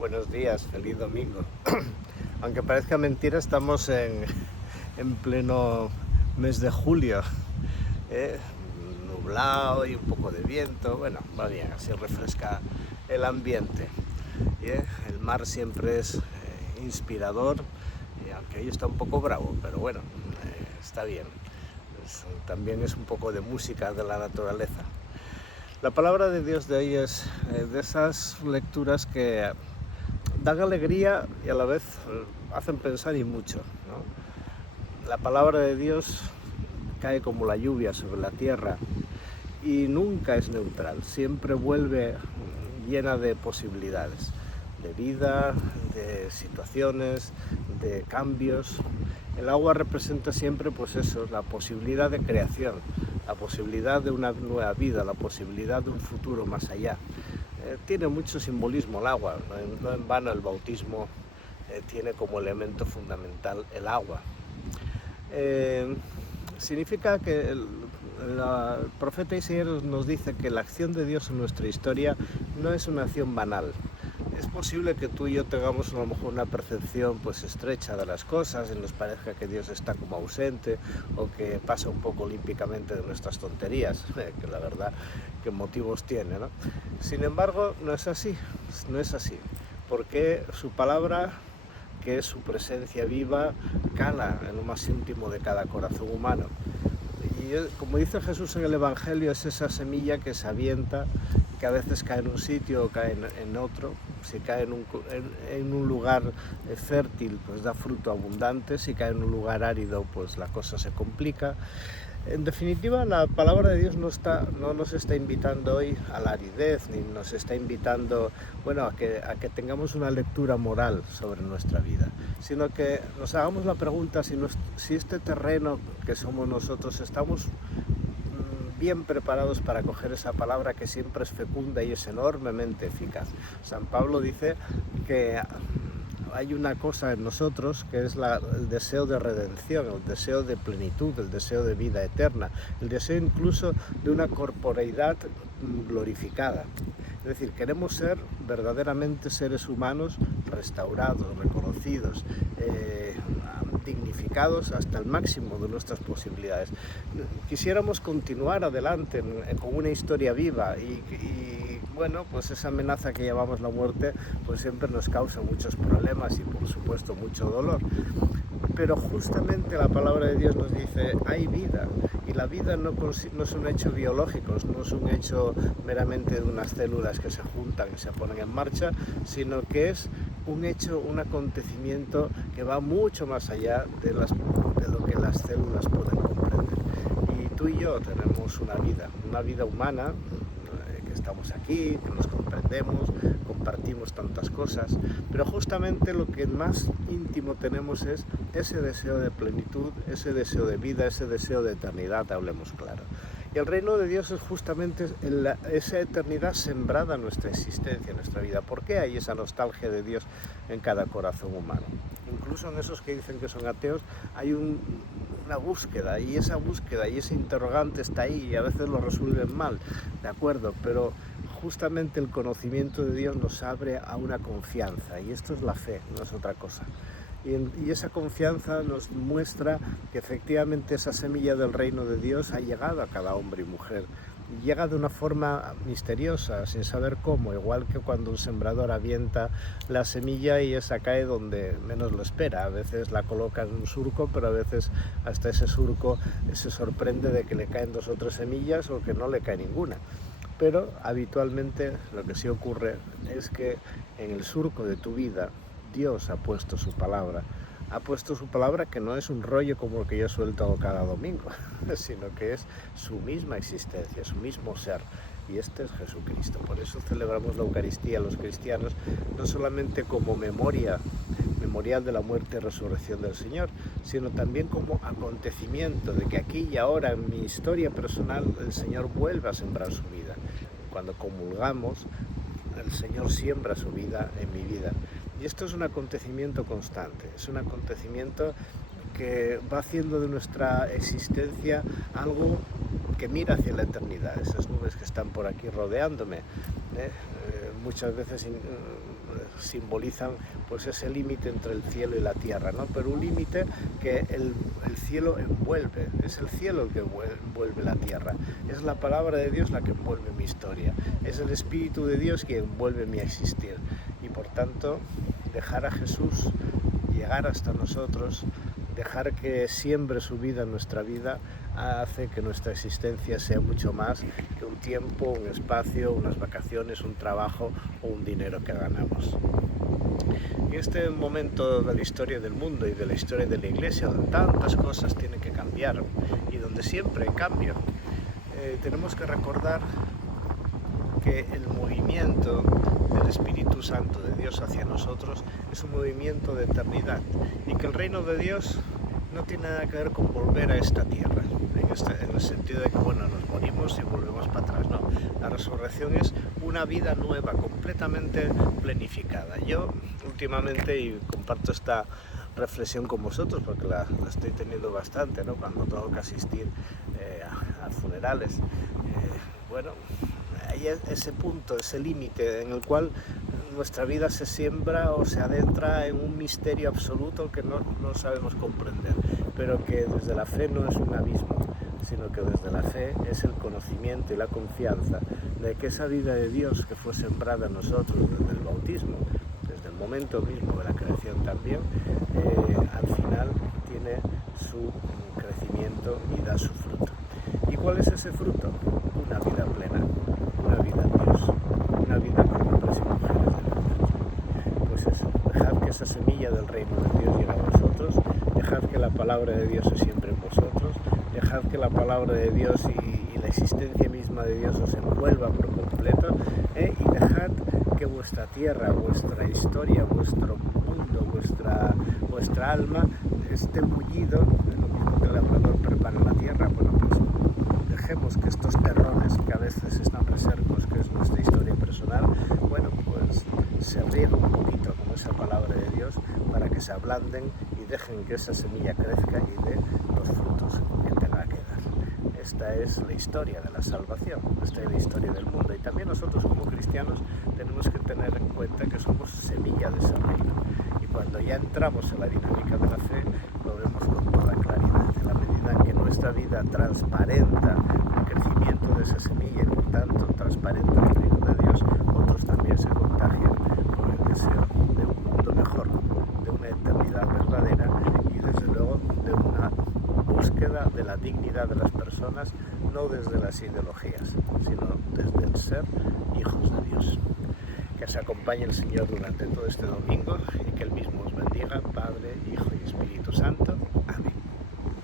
Buenos días, feliz domingo. Aunque parezca mentira, estamos en pleno mes de julio, ¿eh? Nublado y un poco de viento. Bueno, va bien, así refresca el ambiente. El mar siempre es inspirador, y aunque hoy está un poco bravo, pero bueno, está bien. También es un poco de música de la naturaleza. La palabra de Dios de hoy es de esas lecturas que dan alegría y a la vez hacen pensar y mucho, ¿no? La palabra de Dios cae como la lluvia sobre la tierra y nunca es neutral, siempre vuelve llena de posibilidades, de vida, de situaciones, de cambios. El agua representa siempre, pues eso, la posibilidad de creación, la posibilidad de una nueva vida, la posibilidad de un futuro más allá. Tiene mucho simbolismo el agua, no en vano el bautismo tiene como elemento fundamental el agua. Significa que el profeta Isaías nos dice que la acción de Dios en nuestra historia no es una acción banal. Es posible que tú y yo tengamos a lo mejor una percepción pues estrecha de las cosas y nos parezca que Dios está como ausente o que pasa un poco olímpicamente de nuestras tonterías, que la verdad que motivos tiene, ¿no? Sin embargo, no es así, porque su palabra, que es su presencia viva, cala en lo más íntimo de cada corazón humano. Y como dice Jesús en el Evangelio, es esa semilla que se avienta, que a veces cae en un sitio o cae en otro. Si cae en un lugar fértil, pues da fruto abundante. Si cae en un lugar árido, pues la cosa se complica. En definitiva, la palabra de Dios no nos está invitando hoy a la aridez, ni nos está invitando, bueno, a que tengamos una lectura moral sobre nuestra vida, sino que nos hagamos la pregunta si este terreno que somos nosotros estamos bien preparados para coger esa palabra que siempre es fecunda y es enormemente eficaz. San Pablo dice que hay una cosa en nosotros que es el deseo de redención, el deseo de plenitud, el deseo de vida eterna, el deseo incluso de una corporeidad glorificada. Es decir, queremos ser verdaderamente seres humanos restaurados, reconocidos, dignificados hasta el máximo de nuestras posibilidades. Quisiéramos continuar adelante con una historia viva y bueno, pues esa amenaza que llamamos la muerte pues siempre nos causa muchos problemas y por supuesto mucho dolor. Pero justamente la palabra de Dios nos dice, hay vida, y la vida no es un hecho biológico, no es un hecho meramente de unas células que se juntan y se ponen en marcha, sino que es un hecho, un acontecimiento que va mucho más allá de lo que las células pueden comprender. Y tú y yo tenemos una vida humana, que estamos aquí, que nos comprendemos, compartimos tantas cosas, pero justamente lo que más íntimo tenemos es ese deseo de plenitud, ese deseo de vida, ese deseo de eternidad, hablemos claro. Y el reino de Dios es justamente esa eternidad sembrada en nuestra existencia, en nuestra vida. ¿Por qué hay esa nostalgia de Dios en cada corazón humano? Incluso en esos que dicen que son ateos hay una búsqueda, y esa búsqueda y ese interrogante está ahí y a veces lo resuelven mal, de acuerdo, pero justamente el conocimiento de Dios nos abre a una confianza, y esto es la fe, no es otra cosa. Y esa confianza nos muestra que efectivamente esa semilla del reino de Dios ha llegado a cada hombre y mujer. Llega de una forma misteriosa, sin saber cómo, igual que cuando un sembrador avienta la semilla y esa cae donde menos lo espera. A veces la coloca en un surco, pero a veces hasta ese surco se sorprende de que le caen 2 o 3 semillas o que no le cae ninguna. Pero habitualmente lo que sí ocurre es que en el surco de tu vida Dios ha puesto su palabra que no es un rollo como el que yo suelto cada domingo, sino que es su misma existencia, su mismo ser, y este es Jesucristo. Por eso celebramos la Eucaristía los cristianos, no solamente como memorial de la muerte y resurrección del Señor, sino también como acontecimiento de que aquí y ahora en mi historia personal el Señor vuelve a sembrar su vida. Cuando comulgamos, el Señor siembra su vida en mi vida. Y esto es un acontecimiento constante, es un acontecimiento que va haciendo de nuestra existencia algo que mira hacia la eternidad, esas nubes que están por aquí rodeándome. Muchas veces simbolizan pues ese límite entre el cielo y la tierra, ¿no? Pero un límite que el cielo envuelve, es el cielo el que envuelve la tierra, es la palabra de Dios la que envuelve mi historia, es el Espíritu de Dios que envuelve mi existir, y por tanto dejar a Jesús llegar hasta nosotros, dejar que siembre su vida en nuestra vida, hace que nuestra existencia sea mucho más que un tiempo, un espacio, unas vacaciones, un trabajo o un dinero que ganamos. En este momento de la historia del mundo y de la historia de la Iglesia, donde tantas cosas tienen que cambiar y donde siempre hay cambio, tenemos que recordar que el movimiento del Espíritu Santo de Dios hacia nosotros es un movimiento de eternidad, y que el reino de Dios no tiene nada que ver con volver a esta tierra, en el sentido de que bueno, nos morimos y volvemos para atrás. No, la resurrección es una vida nueva, completamente planificada. Yo últimamente, y comparto esta reflexión con vosotros porque la estoy teniendo bastante, ¿no? Cuando tengo que asistir a funerales, bueno, hay ese punto, ese límite en el cual nuestra vida se siembra o se adentra en un misterio absoluto que no sabemos comprender, pero que desde la fe no es un abismo, sino que desde la fe es el conocimiento y la confianza de que esa vida de Dios que fue sembrada en nosotros desde el bautismo, desde el momento mismo de la creación también, al final tiene su crecimiento y da su fruto. ¿Y cuál es ese fruto? Una vida plena, una vida en Dios, una vida con hombres y mujeres de verdad. Pues eso, dejad que esa semilla del reino de Dios llegue a vosotros, dejad que la palabra de Dios se siembre en vosotros, dejad que la palabra de Dios y la existencia misma de Dios os envuelva por completo, y dejad que vuestra tierra, vuestra historia, vuestro mundo, vuestra alma esté bullido, lo mismo que el labrador prepara la tierra. Bueno, pues dejemos que estos terrones que a veces están reservos, que es nuestra historia personal, bueno, pues se rieguen un poquito con esa palabra de Dios para que se ablanden y dejen que esa semilla crezca y dé los frutos que tenga que dar. Esta es la historia de la salvación, esta es la historia del mundo, y también nosotros como cristianos tenemos que tener en cuenta que somos semilla de ese reino, y cuando ya entramos en la dinámica de la fe lo vemos con toda claridad. En la medida en que nuestra vida transparenta el crecimiento de esa semilla y por tanto transparenta el reino de Dios, otros también se contagian con el deseo de un mundo mejor, de una eternidad verdadera y desde luego de una búsqueda de la dignidad de las personas, no desde las ideologías, sino desde el ser hijos de Dios. Que os acompañe el Señor durante todo este domingo y que Él mismo os bendiga, Padre, Hijo y Espíritu Santo. Amén.